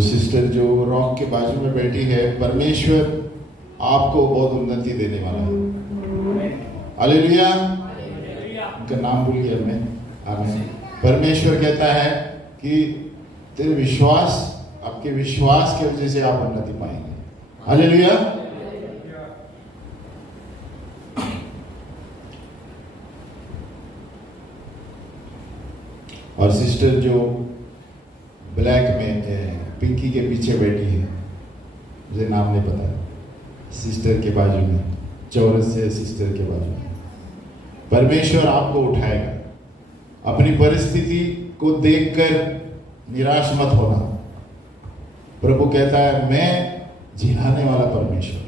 तो सिस्टर जो रॉक के बाजू में बैठी है, परमेश्वर आपको बहुत उन्नति देने वाला है। हालेलुया। उनका नाम भूल गया मैं। आमीन। परमेश्वर कहता है कि तेरे विश्वास, आपके विश्वास की वजह से आप उन्नति पाएंगे। हालेलुया। और सिस्टर जो ब्लैक में पिंकी के पीछे बैठी है, मुझे नाम नहीं पता, सिस्टर के बाजू में, चौरस से सिस्टर के बाजू में, परमेश्वर आपको उठाएगा। अपनी परिस्थिति को देखकर निराश मत होना। प्रभु कहता है मैं जिलाने वाला परमेश्वर,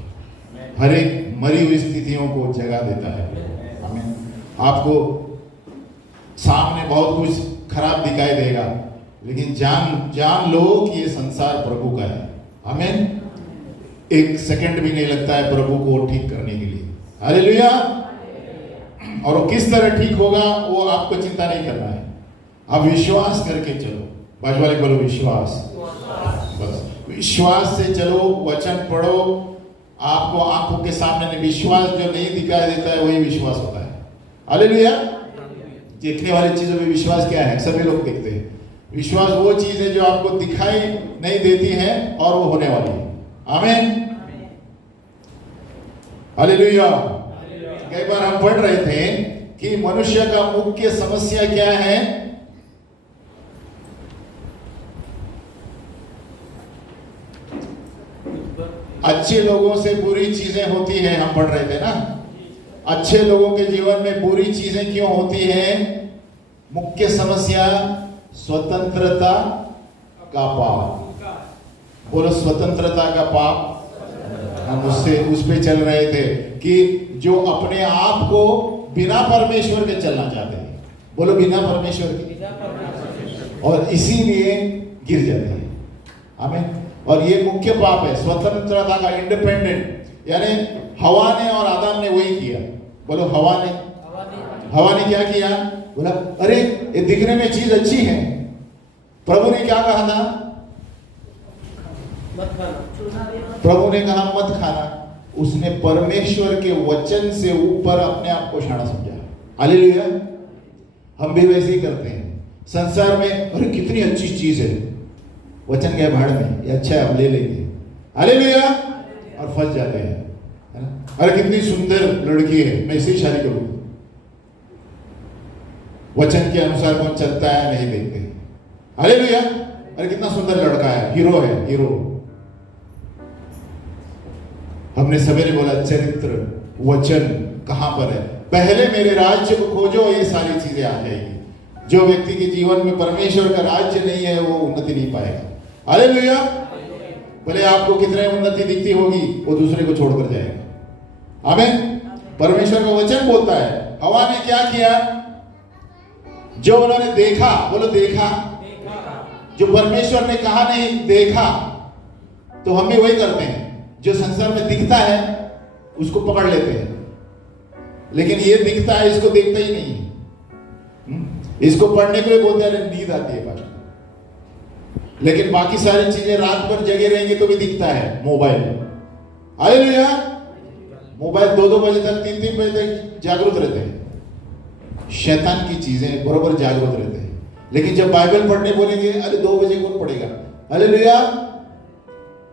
हर एक मरी हुई स्थितियों को जगा देता है। आमीन। आपको सामने बहुत कुछ खराब दिखाई देगा, लेकिन जान लो कि ये संसार प्रभु का है। आमीन। एक सेकंड भी नहीं लगता है प्रभु को ठीक करने के लिए। हालेलुया। और वो किस तरह ठीक होगा वो आपको चिंता नहीं करना है। आप विश्वास करके चलो। बाजू वाले बोलो विश्वास। बस विश्वास से चलो, वचन पढ़ो। आपको आंखों के सामने विश्वास जो नहीं दिखाई देता है वही विश्वास होता है। हालेलुया। देखने वाली चीजों में विश्वास क्या है? सभी लोग देखते हैं। विश्वास वो चीज है जो आपको दिखाई नहीं देती है और वो होने वाली है। आमीन। हालेलुया। कई बार हम पढ़ रहे थे कि मनुष्य का मुख्य समस्या क्या है? अच्छे लोगों से बुरी चीजें होती है, हम पढ़ रहे थे ना। अच्छे लोगों के जीवन में बुरी चीजें क्यों होती है? मुख्य समस्या स्वतंत्रता का पाप। बोलो स्वतंत्रता का पाप। हम उस पे चल रहे थे कि जो अपने आप को बिना परमेश्वर के चलना चाहते हैं। बोलो बिना परमेश्वर के, और इसीलिए गिर जाते हैं। आमीन। और ये मुख्य पाप है स्वतंत्रता का, इंडिपेंडेंट। यानी हवा ने और आदम ने वही किया। बोलो हवा ने क्या किया? बोला अरे ये दिखने में चीज अच्छी है, प्रभु ने क्या कहा था? मत खाना। प्रभु ने कहा मत खाना। उसने परमेश्वर के वचन से ऊपर अपने आप को शाना समझा। हालेलुया। हम भी वैसे ही करते हैं संसार में। अरे कितनी अच्छी चीज है, वचन गया भाड़ में, ये अच्छा है हम ले लेंगे। हालेलुया। और फंस जाते हैं, है ना? अरे कितनी सुंदर लड़की है, मैं इसे शादी करूंगा। वचन के अनुसार कौन चलता है नहीं देखते। हालेलुया। अरे कितना सुंदर लड़का है, हीरो है, हीरो। हमने सवेरे बोला चरित्र वचन कहां पर है? पहले मेरे राज्य को खोजो, ये सारी चीजें आ जाएगी। जो व्यक्ति के जीवन में परमेश्वर का राज्य नहीं है वो उन्नति नहीं पाएगा। हालेलुया। भले आपको कितने उन्नति दिखती होगी, वो दूसरे को छोड़कर जाएगा। आमीन। परमेश्वर का वचन बोलता है हवा ने क्या किया? जो उन्होंने देखा, बोलो देखा। जो परमेश्वर ने कहा नहीं देखा। तो हम भी वही करते हैं, जो संसार में दिखता है उसको पकड़ लेते हैं, लेकिन ये दिखता है इसको देखता ही नहीं। इसको पढ़ने के लिए बोलते हैं नींद आती है बाकी, लेकिन बाकी सारी चीजें रात भर जगे रहेंगे तो भी दिखता है। Mobile, hallelujah. मोबाइल 2-2 बजे तक, 3-3 बजे तक जागरूक रहते हैं। शैतान की चीजें बरोबर जागरूक रहते हैं, लेकिन जब बाइबल पढ़ने बोलेंगे अरे 2 बजे कौन पढ़ेगा? हालेलुया।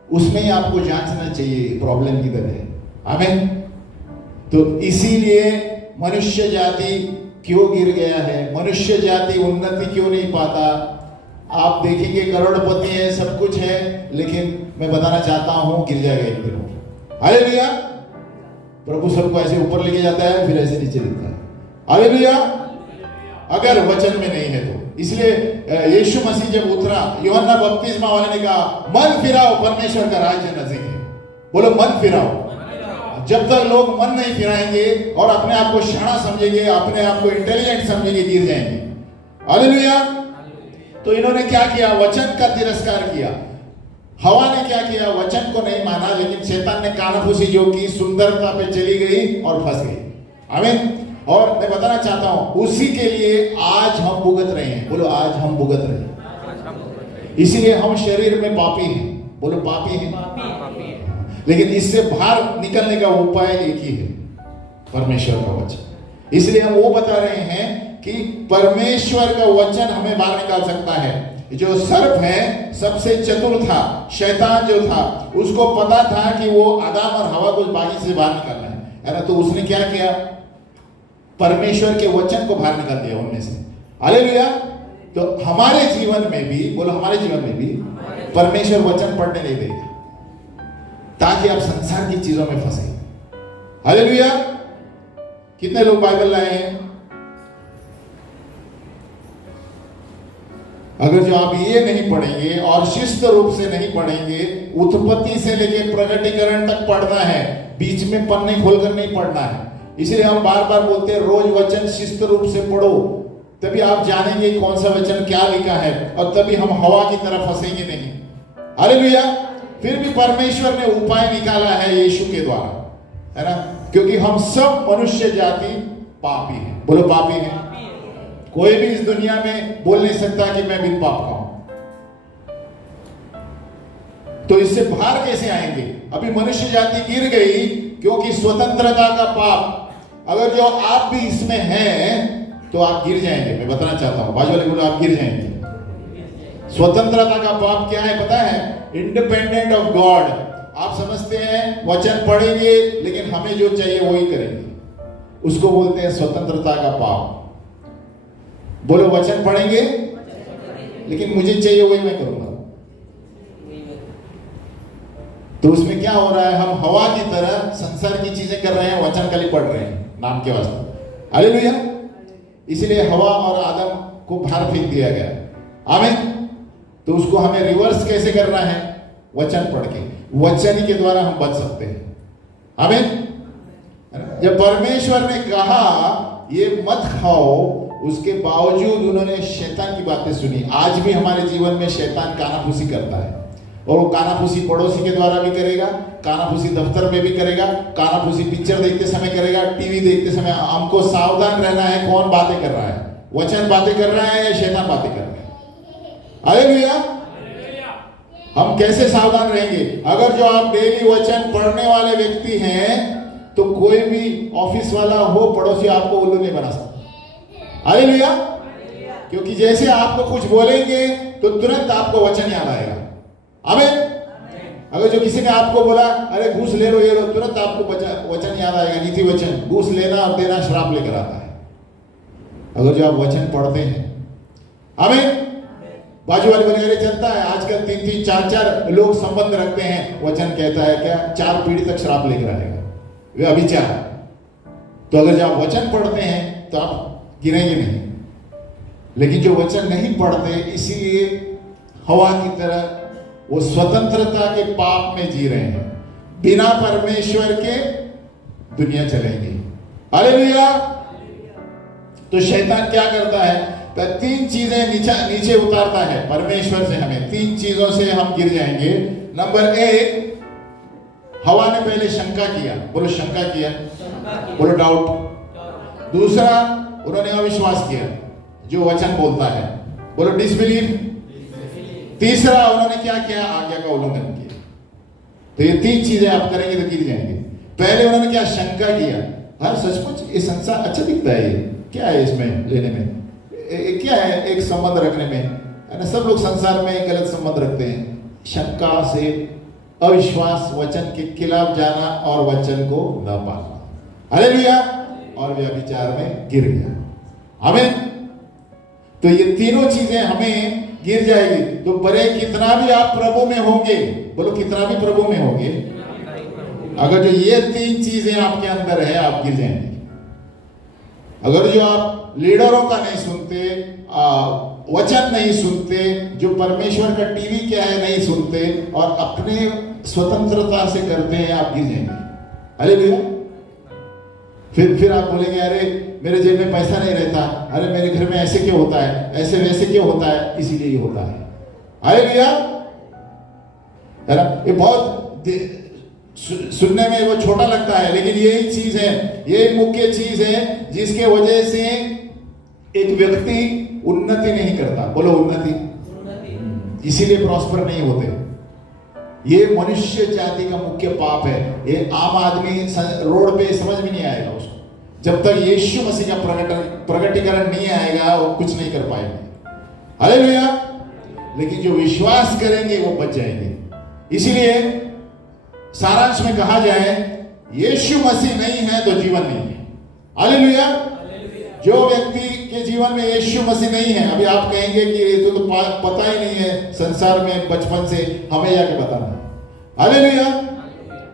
उसमें ही आपको जांचना चाहिए प्रॉब्लम किधर है। आमीन। तो इसीलिए मनुष्य जाति क्यों गिर गया है? मनुष्य जाति उन्नति क्यों नहीं पाता? आप देखेंगे करोड़पति है, सब कुछ है, लेकिन मैं बताना चाहता हूं गिर जाएगा एक दिन। हालेलुया। प्रभु सबको ऐसे ऊपर लेके जाता है, फिर ऐसे नीचे लिखता है। हालेलुया। अगर वचन में नहीं है तो। इसलिए यीशु मसीह जब उतरा, यूहन्ना बपतिस्मा वाले ने कहा मन फिराओ, परमेश्वर का राज्य नजदीक है। बोलो मन फिराओ। जब तक लोग मन नहीं फिराएंगे और अपने आप को शाना समझेंगे, अपने आप को इंटेलिजेंट समझेंगे, गिर जाएंगे। हालेलुया। तो इन्होंने क्या किया? वचन का तिरस्कार किया। हवा ने क्या किया? वचन को नहीं माना, लेकिन शैतान ने कानाफूसी जो की, सुंदरता पे चली गई और फंस गई। आमीन। और मैं बताना चाहता हूं उसी के लिए आज हम भुगत रहे हैं। बोलो आज हम भुगत रहे हैं। इसीलिए हम शरीर में पापी हैं। बोलो पापी हैं। लेकिन इससे बाहर निकलने का उपाय एक ही है, परमेश्वर का वचन। इसलिए हम वो बता रहे हैं कि परमेश्वर का वचन हमें बाहर निकाल सकता है। जो सर्प है सबसे चतुर था, शैतान जो था उसको पता था कि वो आदम और हवा को बागी से बाहर निकालना है ना, तो उसने क्या किया, परमेश्वर के वचन को बाहर निकाल दिया उनमें से। हालेलुया। तो हमारे जीवन में भी, बोलो हमारे जीवन में भी परमेश्वर वचन पढ़ने नहीं देगा ताकि आप संसार की चीजों में फंसे। हालेलुया। कितने लोग बाइबल लाए हैं? अगर जो आप ये नहीं पढ़ेंगे और शिस्त रूप से नहीं पढ़ेंगे, उत्पत्ति से लेकर प्रकटीकरण तक पढ़ना है, बीच में पन्ने खोलकर नहीं पढ़ना है। इसलिए हम बार बार बोलते हैं रोज वचन शिस्त रूप से पढ़ो, तभी आप जानेंगे कौन सा वचन क्या लिखा है, और तभी हम हवा की तरफ फंसेंगे नहीं। हालेलुया। फिर भी परमेश्वर ने उपाय निकाला है यीशु के द्वारा, है ना, क्योंकि हम सब मनुष्य जाति पापी हैं। बोलो पापी हैं। कोई भी इस दुनिया में बोल नहीं सकता कि मैं बिन पाप का हूं। तो इससे बाहर कैसे आएंगे? अभी मनुष्य जाति गिर गई क्योंकि स्वतंत्रता का पाप। अगर जो आप भी इसमें हैं तो आप गिर जाएंगे। मैं बताना चाहता हूं, बाजू वाले बोलो आप गिर जाएंगे। स्वतंत्रता का पाप क्या है पता है? Independent of God. आप समझते हैं वचन पढ़ेंगे लेकिन हमें जो चाहिए वही करेंगे, उसको बोलते हैं स्वतंत्रता का पाप। बोलो वचन पढ़ेंगे लेकिन मुझे चाहिए वही मैं करूंगा। तो उसमें क्या हो रहा है? हम हवा की तरह संसार की चीजें कर रहे हैं, वचन खाली पढ़ रहे हैं नाम के वास्ते। हालेलुया। इसलिए हवा और आदम को बाहर फेंक दिया गया। आमीन। तो उसको हमें रिवर्स कैसे करना है? वचन पढ़ के, वचन ही के द्वारा हम बच सकते हैं। आमीन। जब परमेश्वर ने कहा ये मत खाओ, उसके बावजूद उन्होंने शैतान की बातें सुनी। आज भी हमारे जीवन में शैतान कानाफूसी करता है, और वो कानाफूसी पड़ोसी के द्वारा भी करेगा, कानाफूसी दफ्तर में भी करेगा, कानाफूसी पिक्चर देखते समय करेगा, टीवी देखते समय। हमको सावधान रहना है कौन बातें कर रहा है, वचन बातें कर रहा है या शैतान बातें कर रहा है। हालेलुया। हम कैसे सावधान रहेंगे? अगर जो आप डेली वचन पढ़ने वाले व्यक्ति हैं तो कोई भी ऑफिस वाला हो, पड़ोसी आपको उल्लू नहीं बना सकता। हालेलुया। क्योंकि जैसे आपको कुछ बोलेंगे तो तुरंत आपको वचन याद आएगा। आमीन। अगर जो किसी ने आपको बोला अरे घूस ले लो ये लो, तुरंत आपको वचन याद आएगा, नीति वचन। घूस लेना और देना श्राप लेकर आता है। अगर जो आप वचन पढ़ते हैं। आमीन। बाजू वाले बोले अरे चलता है आजकल 3-3, 4-4 लोग संबंध रखते हैं। वचन कहता है क्या? 4 पीढ़ी तक श्राप लेकर आएगा, वे अभिचार। तो अगर जब आप वचन पढ़ते हैं तो आप गिरेंगे नहीं। लेकिन जो वचन नहीं पढ़ते, इसीलिए हवा की तरह वो स्वतंत्रता के पाप में जी रहे हैं। बिना परमेश्वर के दुनिया चलेगी। हालेलुया। तो शैतान क्या करता है? तो 3 चीजें नीचे उतारता है परमेश्वर से। हमें 3 चीजों से हम गिर जाएंगे। नंबर 1, हवा ने पहले शंका किया। बोलो शंका किया। बोलो डाउट। दूसरा, उन्होंने अविश्वास किया जो वचन बोलता है। बोलो डिसबिलीव। तीसरा, उन्होंने क्या किया? आज्ञा का उल्लंघन किया। तो ये 3 चीजें आप करेंगे तो गिर जाएंगे। पहले उन्होंने क्या? शंका किया। हर सचमुच ये संसार अच्छा दिखता है, ये क्या है इसमें लेने में, क्या है एक संबंध रखने में, है ना। सब लोग संसार में गलत संबंध रखते हैं। शंका से अविश्वास, वचन के खिलाफ जाना और वचन को न पालना। हालेलुया। और व्यभिचार में गिर गया। आमीन। तो ये तीनों चीजें हमें गिर जाएगी। तो बड़े कितना भी आप प्रभु में होंगे, बोलो कितना भी प्रभु में होंगे, अगर जो ये 3 चीजें आपके अंदर है आप गिर जाएंगे। अगर जो आप लीडरों का नहीं सुनते, वचन नहीं सुनते, जो परमेश्वर का टीवी क्या है नहीं सुनते, और अपने स्वतंत्रता से करते हैं, आप गिर जाएंगे। हालेलुया। फिर आप बोलेंगे अरे मेरे जेब में पैसा नहीं रहता, अरे मेरे घर में ऐसे क्यों होता है, ऐसे वैसे क्यों होता है, इसीलिए ये होता है। हालेलुया। है ना। ये बहुत सुनने में वो छोटा लगता है, लेकिन यही चीज है, यही मुख्य चीज है जिसके वजह से एक व्यक्ति उन्नति नहीं करता। बोलो उन्नति। इसीलिए प्रॉस्पर नहीं होते। ये मनुष्य जाति का मुख्य पाप है। ये आम आदमी रोड पे समझ में नहीं आएगा उसको। जब तक यीशु मसीह का प्रकटीकरण नहीं आएगा वो कुछ नहीं कर पाएंगे। हालेलुया। लेकिन जो विश्वास करेंगे वो बच जाएंगे। इसीलिए सारांश में कहा जाए, यीशु मसीह नहीं है तो जीवन नहीं है। हालेलुया। जो व्यक्ति के जीवन में यीशु मसीह नहीं है, अभी आप कहेंगे कि ये तो पता ही नहीं है संसार में, बचपन से हमें जाके बताना है। हालेलुया।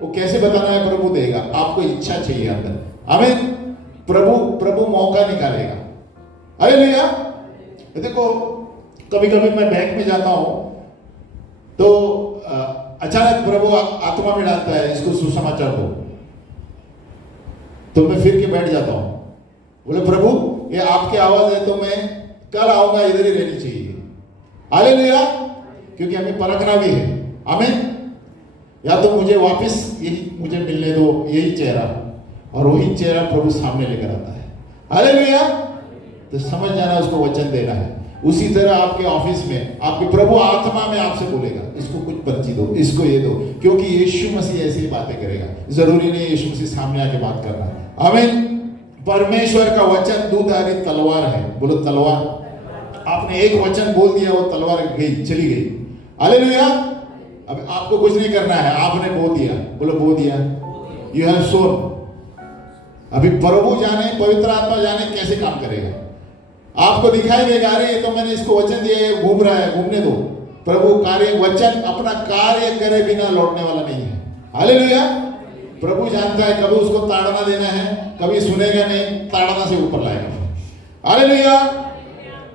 वो कैसे बताना है? प्रभु देगा। आपको इच्छा चाहिए अंदर। हमें प्रभु मौका निकालेगा। हालेलुया। देखो, कभी कभी मैं बैंक में जाता हूं तो अचानक प्रभु आत्मा में डालता है, इसको सुसमाचार दो। तो मैं फिर के बैठ जाता हूं। बोले प्रभु ये आपकी आवाज है तो मैं कल आऊंगा, इधर ही रहनी चाहिए। हालेलुया। क्योंकि हमें परखना भी है। हमें या तो मुझे वापस यही मुझे मिलने दो, यही चेहरा, और वही चेहरा प्रभु सामने लेकर आता है। हालेलुया। तो समझ जाना उसको वचन देना है। उसी तरह आपके ऑफिस में आपके प्रभु आत्मा में आपसे बोलेगा, इसको कुछ पर्ची दो, इसको ये दो, क्योंकि यीशु मसीह ऐसी बातें करेगा। जरूरी नहीं यीशु मसीह सामने आके बात करना है। आमीन। परमेश्वर का वचन दूधारी तलवार है। बोलो तलवार। आपने एक वचन बोल दिया, वो तलवार गई, चली गई। हालेलुया। अब आपको कुछ नहीं करना है, आपने बोल दिया। बोलो बो दिया। यू हैव सोन। अभी प्रभु जाने, पवित्र आत्मा जाने कैसे काम करेगा। आपको दिखाई देगा, अरे ये तो मैंने इसको वचन दिया, ये घूम रहा है, घूमने दो। प्रभु कार्य, वचन अपना कार्य करे बिना लौटने वाला नहीं है। हालेलुया। प्रभु जानता है कभी उसको ताड़ना देना है, कभी सुनेगा नहीं, ताड़ना से ऊपर लाएगा। हालेलुया।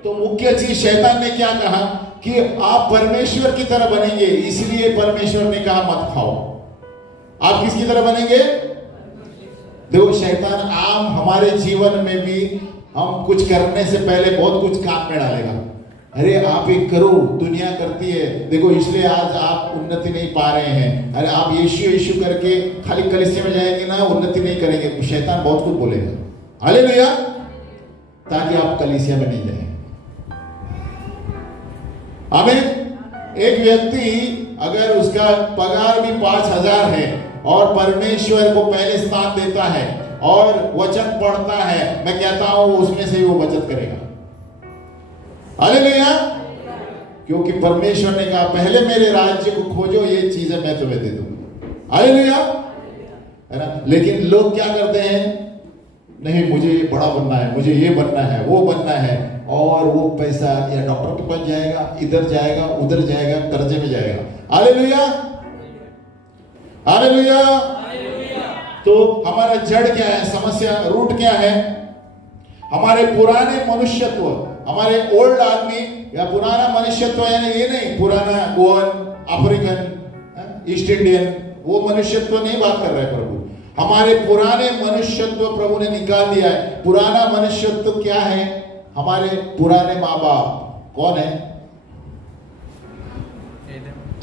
तो मुख्य चीज शैतान ने क्या कहा कि आप परमेश्वर की तरह बनेंगे, इसलिए परमेश्वर ने कहा मत खाओ। आप किसकी तरह बनेंगे? देखो, शैतान आम हमारे जीवन में भी हम कुछ करने से पहले बहुत कुछ काम में डालेगा। अरे आप एक करो, दुनिया करती है, देखो इसलिए आज आप उन्नति नहीं पा रहे हैं। अरे आप यीशु यीशु करके खाली कलीसिया में जाएंगे ना, उन्नति नहीं करेंगे। शैतान बहुत कुछ बोलेगा। हालेलुया। ताकि आप कलीसिया में नहीं जाए। आमीन। एक व्यक्ति अगर उसका पगार भी 5,000 है और परमेश्वर को पहले स्थान देता है और वचन पढ़ता है, मैं कहता हूं उसमें से वो बचत करेगा। हालेलुया। क्योंकि परमेश्वर ने कहा पहले मेरे राज्य को खोजो, ये चीजें मैं तुम्हें दे दूंगा। हालेलुया। है ना। लेकिन लोग क्या करते हैं, नहीं मुझे ये बड़ा बनना है, मुझे ये बनना है, वो बनना है, और वो पैसा या डॉक्टर के पास जाएगा, इधर जाएगा, उधर जाएगा, कर्जे में जाएगा। हालेलुया। हालेलुया। तो हमारा जड़ क्या है, समस्या रूट क्या है? हमारे पुराने मनुष्यत्व, हमारे ओल्ड आदमी या पुराना मनुष्यत्व, यानी ये नहीं पुराना गोवन, अफ्रीकन, ईस्ट इंडियन, वो मनुष्यत्व नहीं बात कर रहे प्रभु। हमारे पुराने मनुष्यत्व प्रभु ने निकाल दिया है। पुराना मनुष्यत्व क्या है? हमारे पुराने माँ बाप कौन है?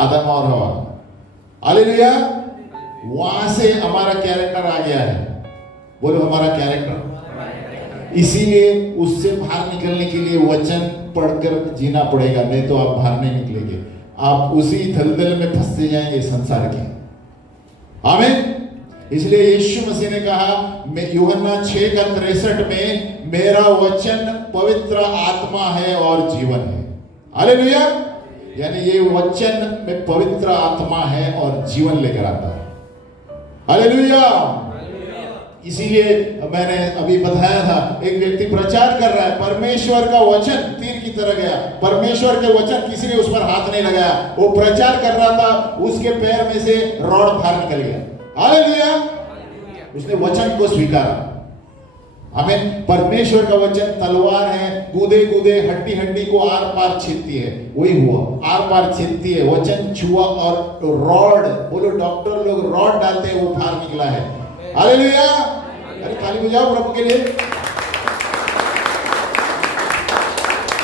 आदम और हवा। हालेलुया। वहां से हमारा कैरेक्टर आ गया है। बोलो हमारा कैरेक्टर। इसीलिए उससे बाहर निकलने के लिए वचन पढ़कर जीना पड़ेगा, नहीं तो आप बाहर नहीं निकलेंगे। आप उसी दलदल में फंसते जाएंगे संसार के। आमीन। इसलिए यीशु मसीह ने कहा, मैं यूहन्ना 6:63 में, मेरा वचन पवित्र आत्मा है और जीवन है। हालेलुया। यानी ये वचन में पवित्र आत्मा है और जीवन लेकर आता है। हालेलुया। इसीलिए मैंने अभी बताया था, एक व्यक्ति प्रचार कर रहा है, परमेश्वर का वचन तीर की तरह गया, परमेश्वर के वचन किसी ने उस पर हाथ नहीं लगाया, वो प्रचार कर रहा था, उसके पैर में से रॉड बाहर निकल गया। हालेलुया। उसने वचन को स्वीकारा। हमें परमेश्वर का वचन तलवार है, कूदे कूदे हड्डी हड्डी को आर पार छेदती है। वही हुआ, आर पार छेदती है। वचन छुआ और रॉड, बोलो डॉक्टर लोग रॉड डालते हैं, वो बाहर निकला है। हालेलुया। अरे ताली बजाओ प्रभु के लिए।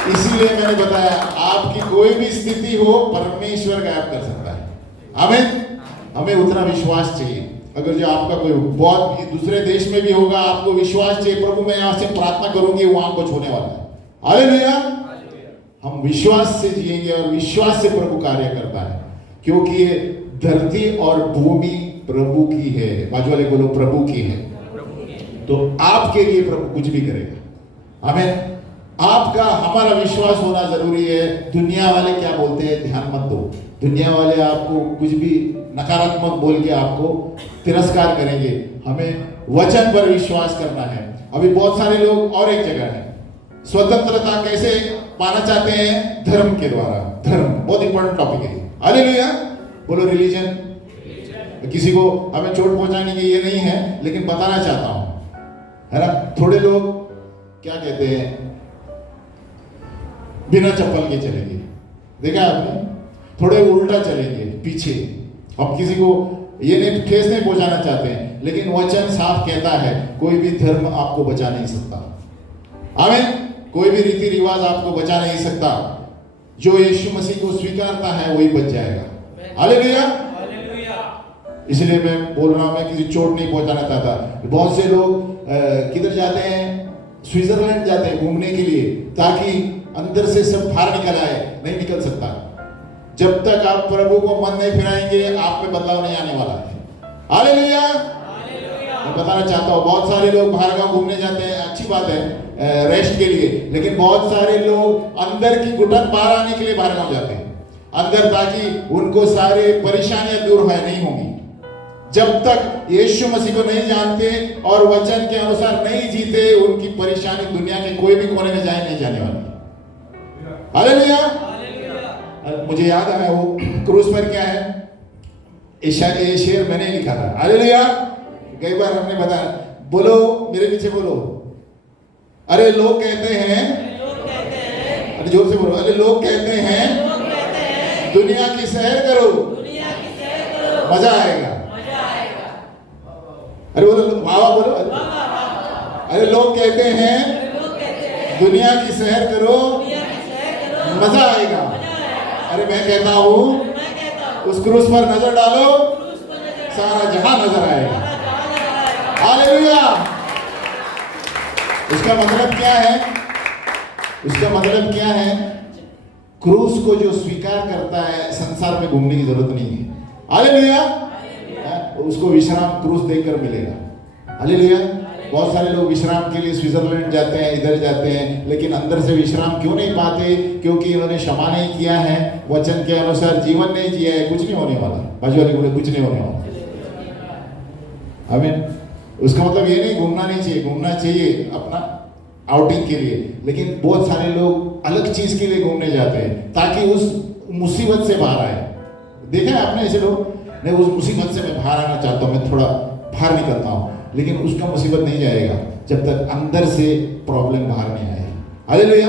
इसीलिए मैंने बताया, आपकी कोई भी स्थिति हो, परमेश्वर गायब कर सकता है। हमें उतना विश्वास चाहिए। अगर जो आपका कोई बहुत दूसरे देश में भी होगा, आपको विश्वास चाहिए, प्रभु मैं यहां से प्रार्थना करूंगी, वहां कुछ होने वाला है। हालेलुया। हम विश्वास से जिएंगे और विश्वास से प्रभु कार्य करता है, क्योंकि ये धरती और भूमि प्रभु की है। बाजू वाले बोलो प्रभु की है। तो आपके लिए प्रभु कुछ भी करेगा। हमें आपका हमारा विश्वास होना जरूरी है। दुनिया वाले क्या बोलते हैं ध्यान मत दो। दुनिया वाले आपको कुछ भी नकारात्मक बोल के आपको तिरस्कार करेंगे। हमें वचन पर विश्वास करना है। अभी बहुत सारे लोग और एक जगह है, स्वतंत्रता कैसे पाना चाहते हैं? धर्म के द्वारा। धर्म बहुत इंपॉर्टेंट टॉपिक है। हालेलुया बोलो। रिलीजन किसी को हमें चोट पहुंचाने की ये नहीं है, लेकिन बताना चाहता हूं, है ना। थोड़े लोग क्या कहते हैं, बिना चप्पल के चलेंगे, देखा आपने। थोड़े उल्टा चलेंगे पीछे। हम किसी को ये नहीं ठेस नहीं पहुंचाना चाहते हैं, लेकिन वचन साफ कहता है कोई भी धर्म आपको बचा नहीं सकता। आमीन। कोई भी रीति रिवाज आपको बचा नहीं सकता। जो यीशु मसीह को स्वीकारता है वही बच जाएगा। हालेलुया। इसलिए मैं बोल रहा हूं, मैं किसी चोट नहीं पहुंचाना चाहता। बहुत से लोग किधर जाते हैं? स्विट्जरलैंड जाते हैं घूमने के लिए, ताकि अंदर से सब बाहर निकल आए। नहीं निकल सकता। जब तक आप प्रभु को मन नहीं फिराएंगे, आप में बदलाव नहीं आने वाला है। हालेलुया। मैं बताना चाहता हूँ, बहुत सारे लोग बाहर गांव घूमने जाते हैं, अच्छी बात है रेस्ट के लिए, लेकिन बहुत सारे लोग अंदर की घुटन बाहर आने के लिए बाहर गांव जाते हैं अंदर, ताकि उनको सारे परेशानियां दूर नहीं होंगी। जब तक यीशु मसीह को नहीं जानते और वचन के अनुसार नहीं जीते, उनकी परेशानी दुनिया के कोई भी कोने में नहीं जाने वाली। हालेलुया। मुझे याद है वो क्रूस पर क्या है, ये शेर मैंने लिखा था। हालेलुया। कई बार हमने बताया, बोलो मेरे पीछे बोलो, अरे लोग कहते हैं, अरे जोर से बोलो, अरे लोग कहते हैं दुनिया की सैर करो, मजा आएगा। अरे बोलो वाह बोलो। अरे लोग कहते हैं दुनिया की सैर करो, मजा आएगा। अरे मैं कहता हूं उस क्रूस पर नजर डालो, सारा जहां नजर आएगा। हालेलुया। उसका मतलब क्या है? उसका मतलब क्या है? क्रूस को जो स्वीकार करता है, संसार में घूमने की जरूरत नहीं है। हालेलुया। उसको विश्राम क्रूस देखकर मिलेगा। हालेलुया। बहुत सारे लोग विश्राम के लिए स्विट्जरलैंड जाते हैं, इधर जाते हैं, लेकिन अंदर से विश्राम क्यों नहीं पाते? क्योंकि उन्होंने क्षमा नहीं किया है, वचन के अनुसार जीवन नहीं जिया है। कुछ नहीं होने वाला। बाजू वाले बोले कुछ नहीं होने वाला। आमीन। उसका मतलब ये नहीं घूमना नहीं चाहिए, घूमना चाहिए अपना आउटिंग के लिए, लेकिन बहुत सारे लोग अलग चीज के लिए घूमने जाते हैं, ताकि उस मुसीबत से बाहर आए। देखा है आपने ऐसे लोग? नहीं, उस मुसीबत से मैं बाहर आना चाहता हूँ, मैं थोड़ा बाहर निकलता हूँ, लेकिन उसका मुसीबत नहीं जाएगा जब तक अंदर से प्रॉब्लम बाहर नहीं आएगी। हालेलुया।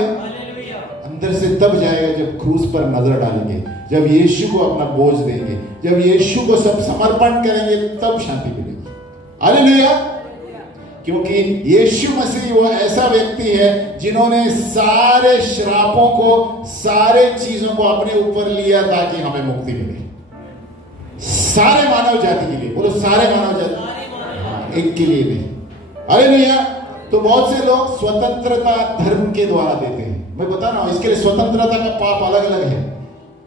अंदर से तब जाएगा जब क्रूस पर नजर डालेंगे, जब यीशु को अपना बोझ देंगे, जब यीशु को सब समर्पण करेंगे, तब शांति मिलेगी। हालेलुया। क्योंकि यीशु मसीह वो ऐसा व्यक्ति है जिन्होंने सारे श्रापों को, सारे चीजों को अपने ऊपर लिया ताकि हमें मुक्ति मिले। सारे मानव जाति के लिए। बोलो सारे मानव जाति, एक के लिए नहीं। हालेलुया। तो बहुत से लोग स्वतंत्रता धर्म के द्वारा देते हैं। मैं बता रहा हूं, इसके लिए स्वतंत्रता का पाप अलग अलग है।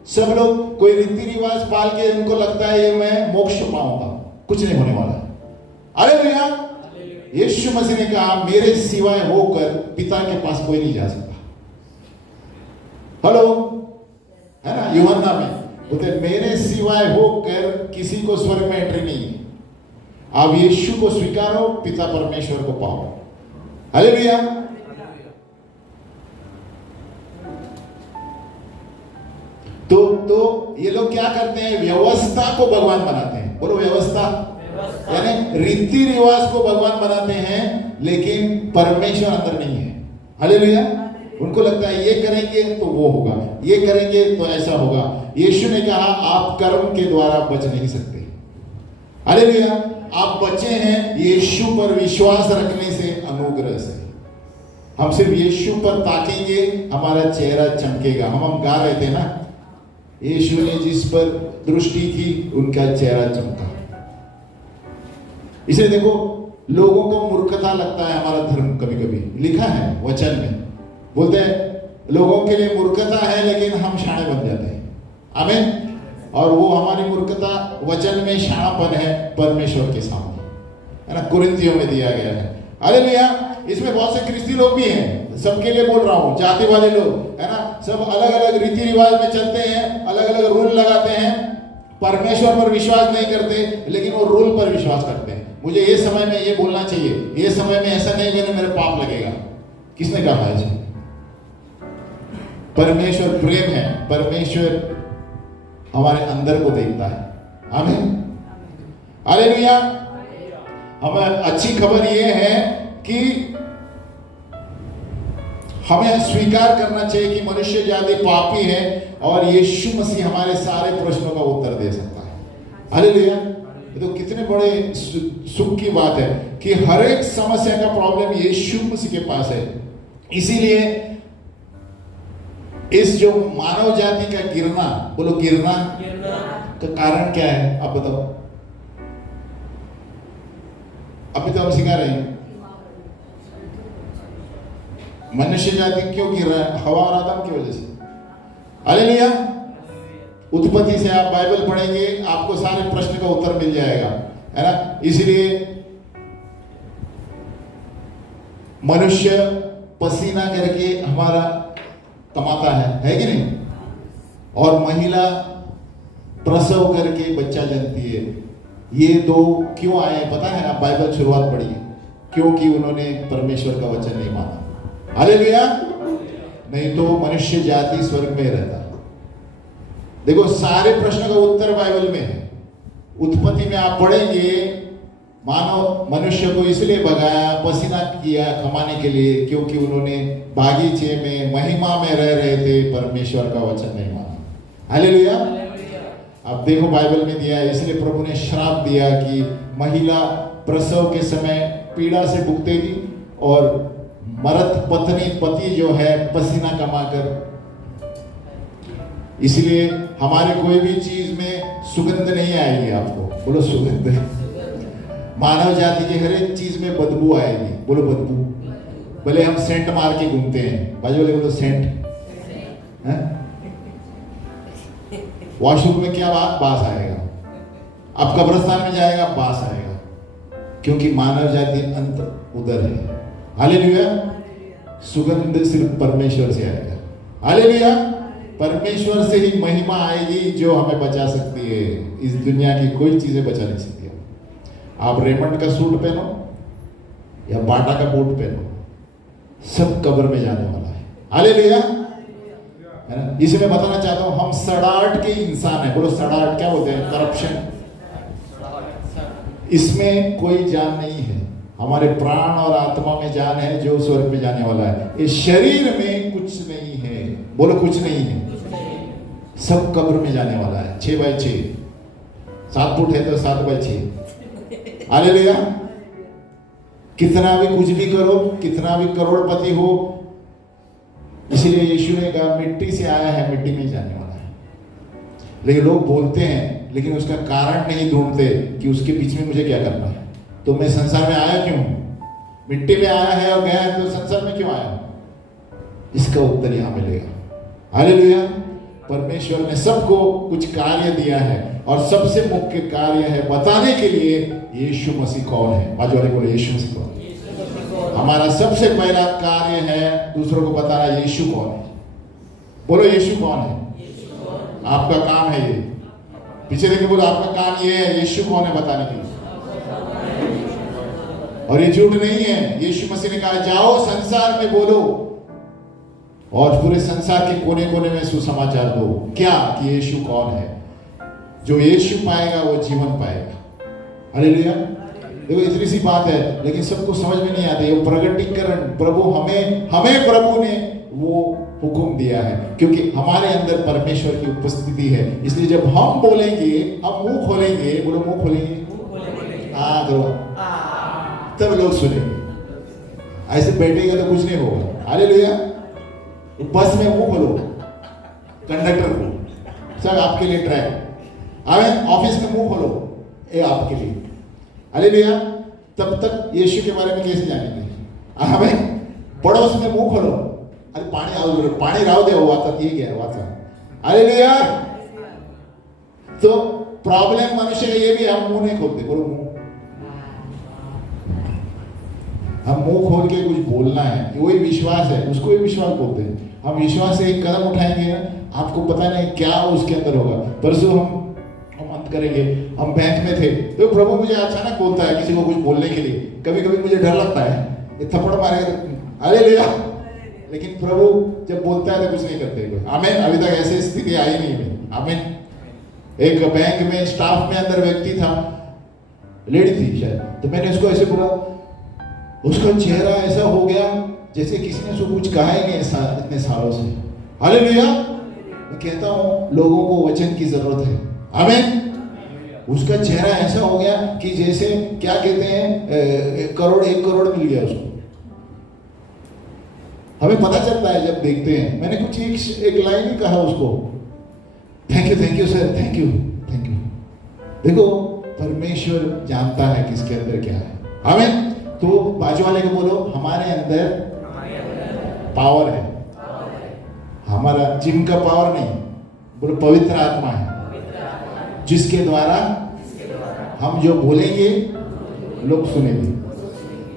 सब लोग कोई रीति रिवाज पाल के उनको लगता है ये मैं मोक्ष पाऊंगा, कुछ नहीं होने वाला। हालेलुया। यीशु मसीह ने कहा मेरे सिवाय होकर पिता के पास कोई नहीं जा सकता। हेलो, है ना। यूहन्ना में बोलते मेरे सिवाय होकर किसी को स्वर्ग में एंट्री नहीं है। आप यीशु को स्वीकारो, पिता परमेश्वर को पाओ। हालेलुया। तो ये लोग क्या करते हैं? व्यवस्था को भगवान बनाते हैं। बोलो व्यवस्था, यानी रीति रिवाज को भगवान बनाते हैं, लेकिन परमेश्वर अंदर नहीं है। हालेलुया। उनको लगता है ये करेंगे तो वो होगा, ये करेंगे तो ऐसा होगा। यीशु ने कहा आप कर्म के द्वारा बच नहीं सकते। हालेलुया। आप बचे हैं यीशु पर विश्वास रखने से, अनुग्रह से। हम सिर्फ यीशु पर ताकेंगे, हमारा चेहरा चमकेगा। हम गा रहे थे ना, यीशु ने जिस पर दृष्टि की उनका चेहरा चमका। इसे देखो, लोगों को मूर्खता लगता है हमारा धर्म। कभी कभी लिखा है वचन में, बोलते हैं लोगों के लिए मूर्खता है, लेकिन हम शाणे बन जाते हैं। आमीन। और वो हमारी मूर्खता वचन में शाणापन है परमेश्वर के सामने, है ना, कुरिन्थियों में दिया गया है। हालेलुया। इसमें बहुत से ख्रिस्ती लोग भी हैं, सबके लिए बोल रहा हूँ, जाति वाले लोग, है ना, सब अलग अलग रीति रिवाज में चलते हैं, अलग अलग रूल लगाते हैं, परमेश्वर पर विश्वास नहीं करते, लेकिन वो रूल पर विश्वास करते हैं। मुझे ये समय में ये बोलना चाहिए, ये समय में ऐसा नहीं मैंने मेरे पाप लगेगा। किसने कहा है? परमेश्वर प्रेम है, परमेश्वर हमारे अंदर को देखता है। आमीन। हालेलुया। हमें अच्छी खबर यह है कि हमें स्वीकार करना चाहिए कि मनुष्य जाति पापी है और यीशु मसीह हमारे सारे प्रश्नों का उत्तर दे सकता है। हालेलुया। ये तो कितने बड़े सुख की बात है कि हर एक समस्या का प्रॉब्लम यीशु मसीह के पास है। इसीलिए इस जो मानव जाति का गिरना, बोलो गिरना का कारण क्या है? आप बताओ। अभी तो हम सिखा रहे हैं मनुष्य जाति क्यों गिर रहा है? हवा और आदम की वजह से। हालेलुया। उत्पत्ति से आप बाइबल पढ़ेंगे, आपको सारे प्रश्न का उत्तर मिल जाएगा, है ना। इसलिए मनुष्य पसीना करके हमारा कमाता है कि नहीं? और महिला प्रसव करके बच्चा जनती है। ये दो क्यों आए पता है? आप बाइबल शुरुआत पढ़िए, क्योंकि उन्होंने परमेश्वर का वचन नहीं माना। हालेलुया। नहीं तो मनुष्य जाति स्वर्ग में रहता। देखो सारे प्रश्न का उत्तर बाइबल में है। उत्पत्ति में आप पढ़ेंगे, मानव मनुष्य को इसलिए भगाया, पसीना किया कमाने के लिए, क्योंकि उन्होंने बागीचे में महिमा में रह रहे थे, परमेश्वर का वचन नहीं माना। हालेलुया। अब देखो बाइबल में दिया है, इसलिए प्रभु ने श्राप दिया कि महिला प्रसव के समय पीड़ा से भुगतेगी और मर्द पति जो है पसीना कमाकर। इसलिए हमारे कोई भी चीज में सुगंध नहीं आएगी। आपको बोलो सुगंध। मानव जाति की हर एक चीज में बदबू आएगी। बोलो बदबू। भले हम सेंट मार के घूमते हैं, बाजू वाले बोलो सेंट। वॉशरूम में क्या बास आएगा? अब कब्रिस्तान में जाएगा बास आएगा, क्योंकि मानव जाति अंत उधर है। हालेलुया। सुगंध सिर्फ परमेश्वर से आएगा। हालेलुया। परमेश्वर से ही महिमा आएगी जो हमें बचा सकती है। इस दुनिया की कोई चीजें बचा नहीं सकती। आप रेमंड का सूट पहनो या बाटा का बूट पहनो, सब कब्र में जाने वाला है। हालेलुया। है ना। इसे मैं बताना चाहता हूं, हम सड़ाहट के इंसान है। बोलो सड़ाहट क्या बोलते हैं? करप्शन। इसमें कोई जान नहीं है। हमारे प्राण और आत्मा में जान है जो स्वर्ग में जाने वाला है। इस शरीर में कुछ नहीं है। बोलो कुछ नहीं है। सब कब्र में जाने वाला है। 6x6, 7 फुट है तो 7x6। हालेलुया। कितना भी कुछ भी करो, कितना भी करोड़पति हो, इसलिए यीशु ने कहा मिट्टी से आया है, मिट्टी में जाने वाला है। लेकिन लोग बोलते हैं, लेकिन उसका कारण नहीं ढूंढते कि उसके बीच में मुझे क्या करना है। तो मैं संसार में आया क्यों? मिट्टी में आया है और गया है, तो संसार में क्यों आया? इसका उत्तर यहां मिलेगा। हालेलुया। परमेश्वर ने सबको कुछ कार्य दिया है और सबसे मुख्य कार्य है बताने के लिए यीशु मसीह कौन है। बाजू वाले बोले यीशु मसीह कौन है। हमारा सबसे पहला कार्य है दूसरों को बताना यीशु कौन है। बोलो यीशु कौन है। आपका काम है ये। पीछे देखिए, बोलो आपका काम ये है, यीशु कौन है बताने के लिए। और ये झूठ नहीं है। यीशु मसीह ने कहा जाओ संसार में बोलो और पूरे संसार के कोने कोने में सुसमाचार दो। क्या? कि यीशु कौन है। जो यीशु पाएगा वो जीवन पाएगा। हालेलुया। देखो इतनी सी बात है, लेकिन सबको समझ में नहीं आती। वो प्रगटीकरण प्रभु हमें प्रभु ने वो हुक्म दिया है, क्योंकि हमारे अंदर परमेश्वर की उपस्थिति है। इसलिए जब हम बोलेंगे, हम मुंह खोलेंगे, बोलो मुंह खोलेंगे, तब लोग सुनेंगे। ऐसे बैठेगा तो कुछ नहीं होगा। हालेलुया। बस में मुंह खोलो, कंडक्टर को सब आपके लिए ट्रैक। आमेन। ऑफिस में मुंह खोलो, ये आपके लिए। हालेलुया। तब तक यीशु के बारे में कैसे जानेंगे? आमेन। पड़ोस में मुंह खोलो, अरे पाणी राहू दे वाचा ठीक आहे वाचा हालेलुया। तो प्रॉब्लम मनुष्य का ये भी हम मुंह नहीं खोलते, बोलो मुंह, हम मुंह खोल के कुछ बोलना है, वही विश्वास है, उसको ही विश्वास बोलते हैं। हम विश्वास से एक कदम उठाएंगे ना, आपको पता नहीं क्या उसके अंदर होगा। परसों हम अंत करेंगे, हम बैंक में थे तो प्रभु मुझे अचानक बोलता है किसी को कुछ बोलने के लिए। कभी कभी मुझे डर लगता है ये थप्पड़ मारेगा हालेलुया, लेकिन प्रभु जब बोलता है तो कुछ नहीं करते। आमीन। अभी तक ऐसी स्थिति आई नहीं है। आमीन। एक बैंक में स्टाफ में अंदर व्यक्ति था, लेडी थी शायद, तो मैंने उसको ऐसे बोला, उसका चेहरा ऐसा हो गया जैसे किसी ने उसको कुछ कहा ही नहीं इतने सालों से। हालेलुया। मैं कहता हूं लोगों को वचन की जरूरत है। आमीन। उसका चेहरा ऐसा हो गया कि जैसे क्या कहते हैं 1 करोड़ मिल गया उसको। हमें पता चलता है जब देखते हैं। मैंने कुछ एक लाइन ही कहा उसको, thank you sir, thank you. देखो परमेश्वर जानता है किसके अंदर क्या है। आमीन। तो बाजू वाले को बोलो हमारे अंदर पावर है। हमारा जिम का पावर नहीं, बोलो पवित्र आत्मा है, जिसके द्वारा हम जो बोलेंगे लोग सुनेंगे।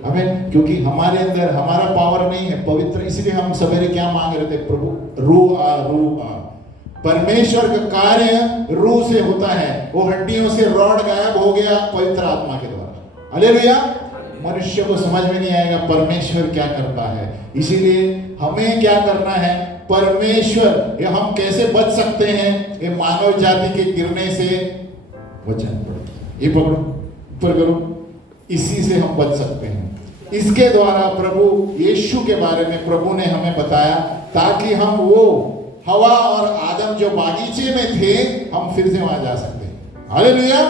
आमीन। क्योंकि हमारे अंदर हमारा पावर नहीं है, पवित्र। इसलिए हम सवेरे क्या मांग रहे थे, प्रभु रूह आ। परमेश्वर का कार्य रूह से होता है। वो हड्डियों से रॉड गायब हो गया पवित्र आत्मा के द्वारा। हालेलुया। मनुष्य को समझ में नहीं आएगा परमेश्वर क्या करता है। इसीलिए हमें क्या करना है, परमेश्वर ये हम कैसे बच सकते हैं, ये मानव जाति के गिरने से वचन पढ़ो, ये पकड़ो, ऊपर करो, इसी से हम बच सकते हैं। इसके द्वारा प्रभु यीशु के बारे में प्रभु ने हमें बताया, ताकि हम वो हवा और आदम जो बागीचे में थे, हम फिर से वहां जा सकते हैं। हालेलुया।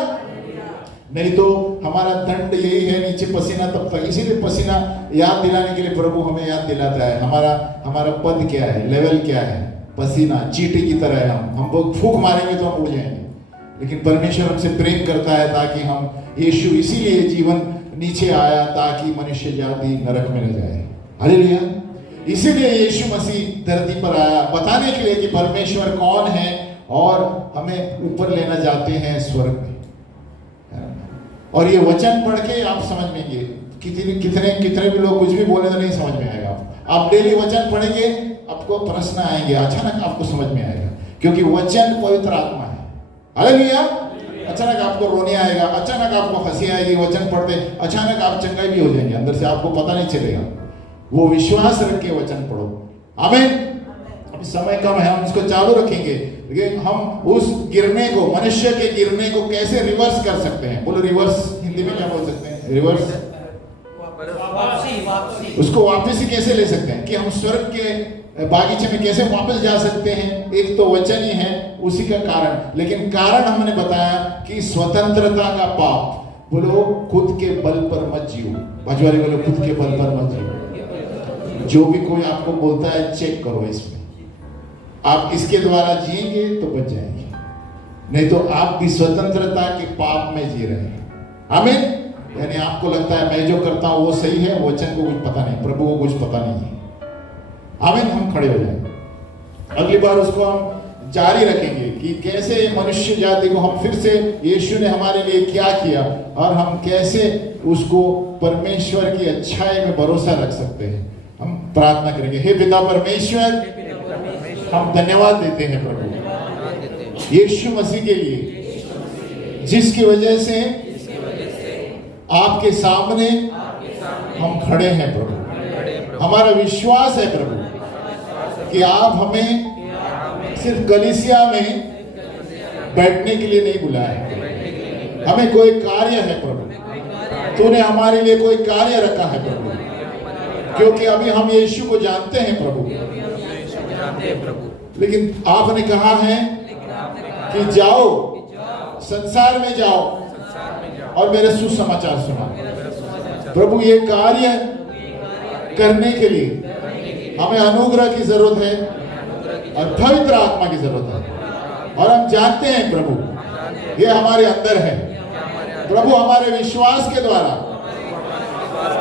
नहीं तो हमारा दंड यही है, नीचे पसीना तब तक। इसीलिए पसीना याद दिलाने के लिए प्रभु हमें याद दिलाता है, हमारा पद क्या है, लेवल क्या है। पसीना चींटी की तरह है, हम वो फूंक मारेंगे तो हम उड़ जाएंगे। लेकिन परमेश्वर हमसे प्रेम करता है ताकि हम, यीशु इसीलिए जीवन नीचे आया ताकि मनुष्य जाति नरक में न जाए। हालेलुया। इसीलिए यीशु मसीह धरती पर आया बताने के लिए कि परमेश्वर कौन है और हमें ऊपर लेना चाहते हैं स्वर्ग में। और ये वचन पढ़ के आप समझ लेंगे। कितने भी लोग कुछ भी बोले तो नहीं समझ में आएगा। आप डेली वचन पढ़ेंगे, आपको प्रश्न आएंगे, अचानक आपको समझ में आएगा, क्योंकि वचन पवित्र आत्मा है। हालेलुया। अचानक आपको रोने आएगा, अचानक आपको हंसी आएगी वचन पढ़ते, अचानक आप चंगाई भी हो जाएंगे अंदर से, आपको पता नहीं चलेगा। वो विश्वास रख के वचन पढ़ो। आमीन। अभी समय कम है, हम इसको चालू रखेंगे, लेकिन हम उस गिरने को, मनुष्य के गिरने को कैसे रिवर्स कर सकते हैं। बोलो रिवर्स, हिंदी में क्या बोल सकते हैं, रिवर्स, वापसी। उसको वापसी कैसे ले सकते हैं, कि हम स्वर्ग के बागीचे में कैसे वापस जा सकते हैं। एक तो वचन ही है, उसी का कारण। लेकिन कारण हमने बताया कि स्वतंत्रता का पाप। बोलो खुद के बल पर मत जियो। बाजू वाले बोलो खुद के बल पर मत जियो। जो भी कोई आपको बोलता है चेक करो, इसमें आप इसके द्वारा जिएंगे तो बच जाएंगे, नहीं तो आप भी स्वतंत्रता के पाप में जी रहे हैं। आमीन। यानी आपको लगता है मैं जो करता हूं वो सही है, वचन को कुछ पता नहीं, प्रभु को कुछ पता नहीं है। आमीन। हम खड़े हो जाएंगे। अगली बार उसको हम जारी रखेंगे कि कैसे मनुष्य जाति को हम फिर से, यीशु ने हमारे लिए क्या किया और हम कैसे उसको परमेश्वर की अच्छाई में भरोसा रख सकते हैं। हम प्रार्थना करेंगे। हे पिता परमेश्वर, हम धन्यवाद देते हैं प्रभु यीशु मसीह के लिए, जिसकी वजह से आपके सामने हम खड़े हैं प्रभु। हमारा विश्वास है प्रभु कि आप हमें सिर्फ कलीसिया में बैठने के लिए नहीं बुलाया, हमें कोई कार्य है प्रभु। तूने हमारे लिए कोई कार्य रखा है प्रभु, क्योंकि अभी हम यीशु को जानते हैं प्रभु। लेकिन आपने कहा है कि जाओ, संसार में जाओ और मेरे सुसमाचार सुना। प्रभु ये कार्य करने के लिए हमें अनुग्रह की जरूरत है और पवित्र आत्मा की जरूरत है। और हम जानते हैं प्रभु ये हमारे अंदर है प्रभु। हमारे विश्वास के द्वारा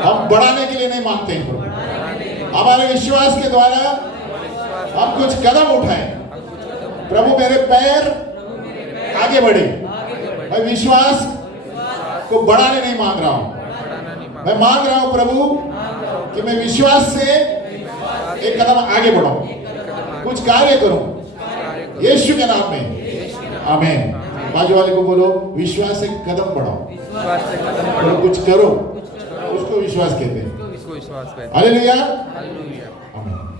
हम बढ़ाने के लिए नहीं मांगते हैं प्रभु, हमारे विश्वास के द्वारा हम कुछ कदम उठाएं। प्रभु मेरे पैर आगे बढ़े। मैं विश्वास को बढ़ाने नहीं मांग रहा हूं, मैं मांग रहा हूं प्रभु कि मैं विश्वास से एक कदम आगे बढ़ाऊं, कुछ कार्य करूं यीशु के नाम में। आमीन। बाजू वाले को बोलो विश्वास से कदम बढ़ाओ, बोलो कुछ करो, उसको विश्वास कहते हैं। हालेलुया। आमीन।